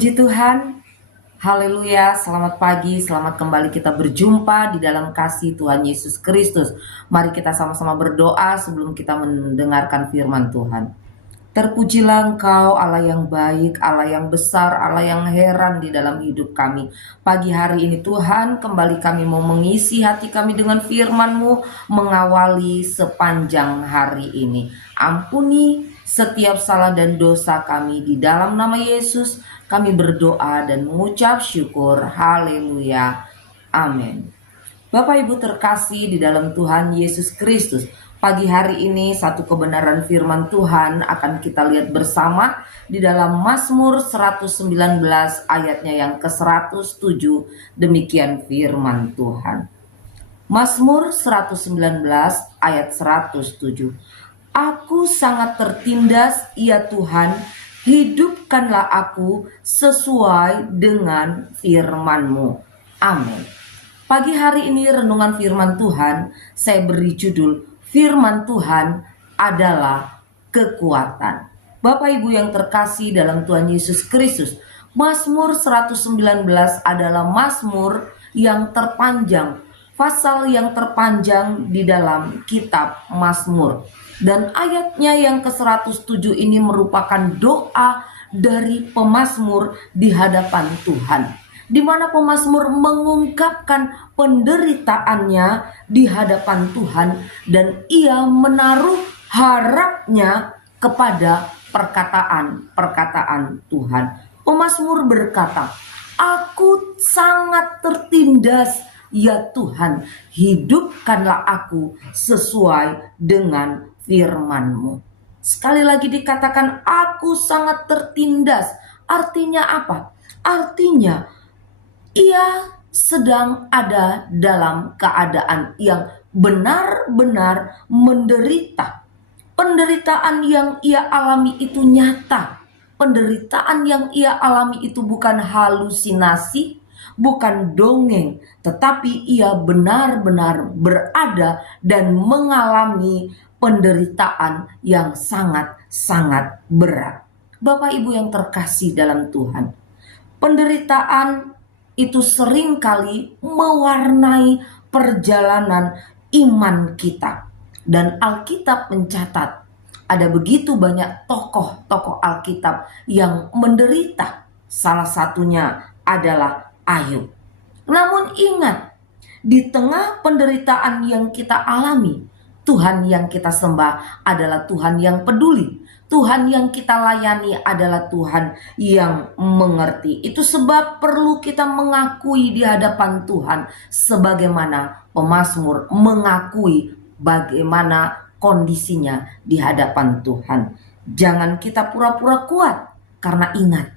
Puji Tuhan, haleluya, selamat pagi, selamat kembali kita berjumpa di dalam kasih Tuhan Yesus Kristus. Mari kita sama-sama berdoa sebelum kita mendengarkan firman Tuhan. Terpujilah Engkau Allah yang baik, Allah yang besar, Allah yang heran di dalam hidup kami. Pagi hari ini Tuhan, kembali kami mau mengisi hati kami dengan firman-Mu, mengawali sepanjang hari ini. Ampuni setiap salah dan dosa kami, di dalam nama Yesus kami berdoa dan mengucap syukur. Haleluya, amin. Bapak Ibu terkasih di dalam Tuhan Yesus Kristus, pagi hari ini satu kebenaran firman Tuhan akan kita lihat bersama di dalam Mazmur 119 ayatnya yang ke-107. Demikian firman Tuhan. Mazmur 119 ayat 107. Aku sangat tertindas, ya Tuhan, hidupkanlah aku sesuai dengan firman-Mu. Amin. Pagi hari ini renungan firman Tuhan saya beri judul Firman Tuhan adalah kekuatan. Bapak Ibu yang terkasih dalam Tuhan Yesus Kristus, Mazmur 119 adalah mazmur yang terpanjang, pasal yang terpanjang di dalam kitab Mazmur. Dan ayatnya yang ke-107 ini merupakan doa dari pemazmur di hadapan Tuhan, di mana pemazmur mengungkapkan penderitaannya di hadapan Tuhan dan ia menaruh harapnya kepada perkataan-perkataan Tuhan. Pemazmur berkata, "Aku sangat tertindas, ya Tuhan, hidupkanlah aku sesuai dengan firman-Mu." Sekali lagi dikatakan, aku sangat tertindas. Artinya apa? Artinya ia sedang ada dalam keadaan yang benar-benar menderita. Penderitaan yang ia alami itu nyata. Penderitaan yang ia alami itu bukan halusinasi, bukan dongeng, tetapi ia benar-benar berada dan mengalami penderitaan yang sangat-sangat berat. Bapak Ibu yang terkasih dalam Tuhan, penderitaan itu seringkali mewarnai perjalanan iman kita. Dan Alkitab mencatat ada begitu banyak tokoh-tokoh Alkitab yang menderita. Salah satunya adalah Ayub. Namun ingat, di tengah penderitaan yang kita alami, Tuhan yang kita sembah adalah Tuhan yang peduli. Tuhan yang kita layani adalah Tuhan yang mengerti. Itu sebab perlu kita mengakui di hadapan Tuhan sebagaimana pemazmur mengakui bagaimana kondisinya di hadapan Tuhan. Jangan kita pura-pura kuat, karena ingat,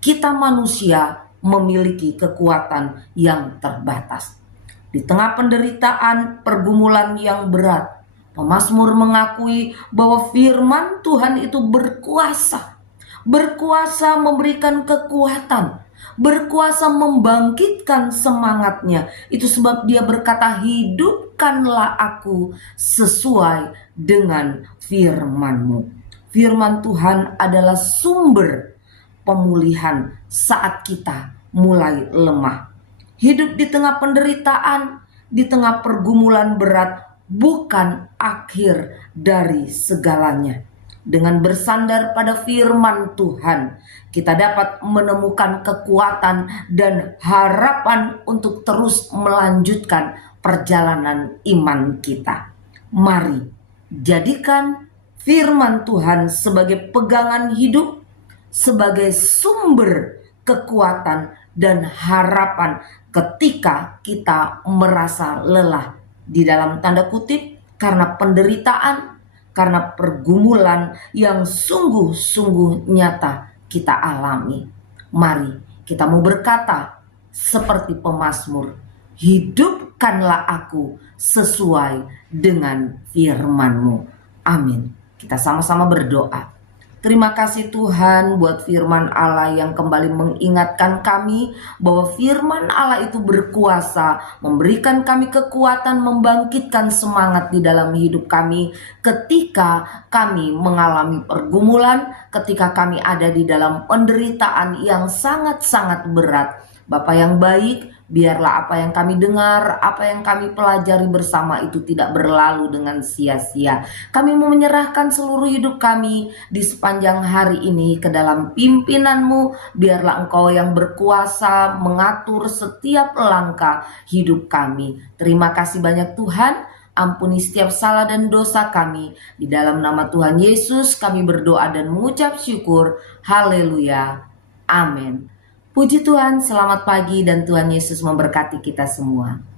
kita manusia memiliki kekuatan yang terbatas. Di tengah penderitaan, pergumulan yang berat, pemazmur mengakui bahwa firman Tuhan itu berkuasa. Berkuasa memberikan kekuatan, berkuasa membangkitkan semangatnya. Itu sebab dia berkata, hidupkanlah aku sesuai dengan firman-Mu. Firman Tuhan adalah sumber pemulihan saat kita mulai lemah. Hidup di tengah penderitaan, di tengah pergumulan berat, bukan akhir dari segalanya. Dengan bersandar pada firman Tuhan, kita dapat menemukan kekuatan dan harapan untuk terus melanjutkan perjalanan iman kita. Mari jadikan firman Tuhan sebagai pegangan hidup, sebagai sumber kekuatan dan harapan ketika kita merasa lelah, di dalam tanda kutip, karena penderitaan, karena pergumulan yang sungguh-sungguh nyata kita alami. Mari kita mau berkata seperti pemazmur, hidupkanlah aku sesuai dengan firman-Mu. Amin. Kita sama-sama berdoa. Terima kasih Tuhan buat firman Allah yang kembali mengingatkan kami bahwa firman Allah itu berkuasa, memberikan kami kekuatan, membangkitkan semangat di dalam hidup kami ketika kami mengalami pergumulan, ketika kami ada di dalam penderitaan yang sangat-sangat berat. Bapa yang baik, biarlah apa yang kami dengar, apa yang kami pelajari bersama itu tidak berlalu dengan sia-sia. Kami mau menyerahkan seluruh hidup kami di sepanjang hari ini ke dalam pimpinan-Mu. Biarlah Engkau yang berkuasa mengatur setiap langkah hidup kami. Terima kasih banyak Tuhan. Ampuni setiap salah dan dosa kami. Di dalam nama Tuhan Yesus kami berdoa dan mengucap syukur. Haleluya. Amin. Puji Tuhan, selamat pagi dan Tuhan Yesus memberkati kita semua.